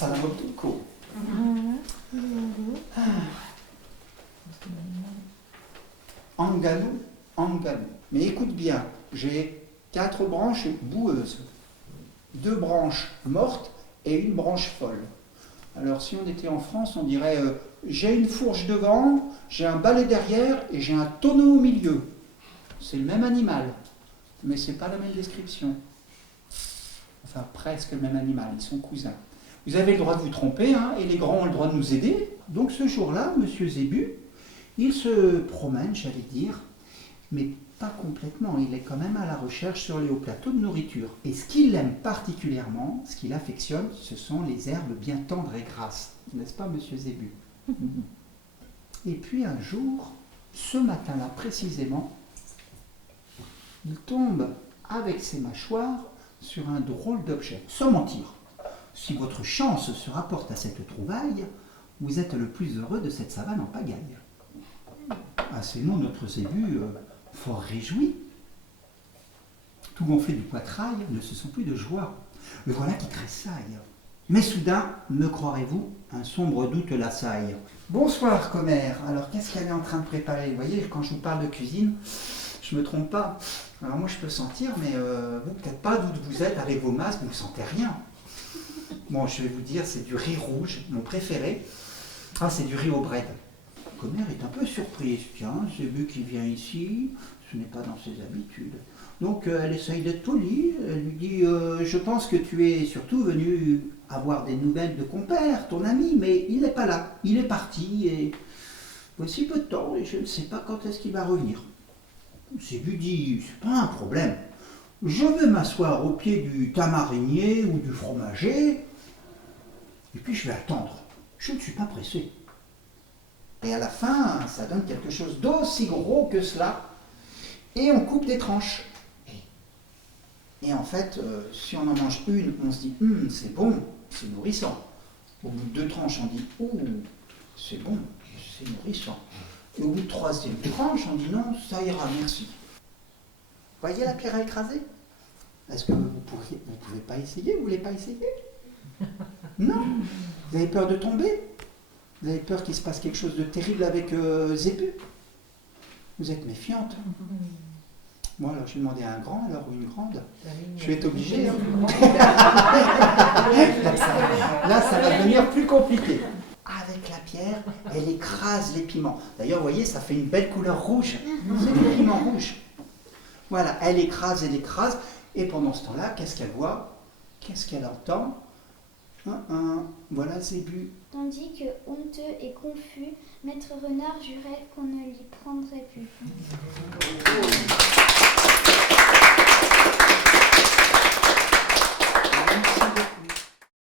Salamotko. Angalou, Angalou. Mais écoute bien, j'ai 4 branches boueuses, 2 branches mortes et une branche folle. Alors si on était en France, on dirait j'ai une fourche devant, j'ai un balai derrière et j'ai un tonneau au milieu. C'est le même animal, mais c'est pas la même description. Enfin, presque le même animal, ils sont cousins. Vous avez le droit de vous tromper, hein, et les grands ont le droit de nous aider. Donc ce jour-là, Monsieur Zébu, il se promène, j'allais dire, mais pas complètement. Il est quand même à la recherche sur les hauts plateaux de nourriture. Et ce qu'il aime particulièrement, ce qu'il affectionne, ce sont les herbes bien tendres et grasses. N'est-ce pas, Monsieur Zébu? Et puis un jour, ce matin-là précisément, il tombe avec ses mâchoires sur un drôle d'objet. Sans mentir, si votre chance se rapporte à cette trouvaille, vous êtes le plus heureux de cette savane en pagaille. À ces mots, notre Zébu, fort réjoui, tout gonflé du poitrail, ne se sent plus de joie. Le voilà qui tressaille. Mais soudain, me croirez-vous, un sombre doute l'assaille. Bonsoir, commère. Alors, qu'est-ce qu'elle est en train de préparer? Vous voyez, quand je vous parle de cuisine, je me trompe pas. Alors moi, je peux sentir, mais vous, peut-être pas d'où vous êtes avec vos masques, vous ne sentez rien. Bon, je vais vous dire, c'est du riz rouge, mon préféré. Ah, c'est du riz au bread. La commère est un peu surprise. Tiens, j'ai vu qu'il vient ici, ce n'est pas dans ses habitudes. Donc, elle essaye d'être polie. Elle lui dit, je pense que tu es surtout venu avoir des nouvelles de compère, ton ami, mais il n'est pas là. Il est parti et voici peu de temps et je ne sais pas quand est-ce qu'il va revenir. Zébu dit, c'est pas un problème. Je vais m'asseoir au pied du tamarinier ou du fromager, et puis je vais attendre. Je ne suis pas pressé. Et à la fin, ça donne quelque chose d'aussi gros que cela, et on coupe des tranches. Et en fait, si on en mange une, on se dit, c'est bon, c'est nourrissant. Au bout de 2 tranches, on dit, c'est bon, c'est nourrissant. Et au bout de 3e tranche, on dit, non, ça ira, merci. Voyez la pierre à écraser? Est-ce que vous ne pouvez pas essayer? Vous ne voulez pas essayer? Non? Vous avez peur de tomber? Vous avez peur qu'il se passe quelque chose de terrible avec Zébu? Vous êtes méfiante? Bon, alors je vais demander à un grand, alors, ou une grande. Je vais être obligé. Hein. Là, ça va devenir plus compliqué. Avec la pierre, elle écrase les piments. D'ailleurs, vous voyez, ça fait une belle couleur rouge. C'est des piments rouges. Voilà, elle écrase, et pendant ce temps-là, qu'est-ce qu'elle voit? Qu'est-ce qu'elle entend? Voilà Zébu. Tandis que, honteux et confus, Maître Renard jurait qu'on ne l'y prendrait plus.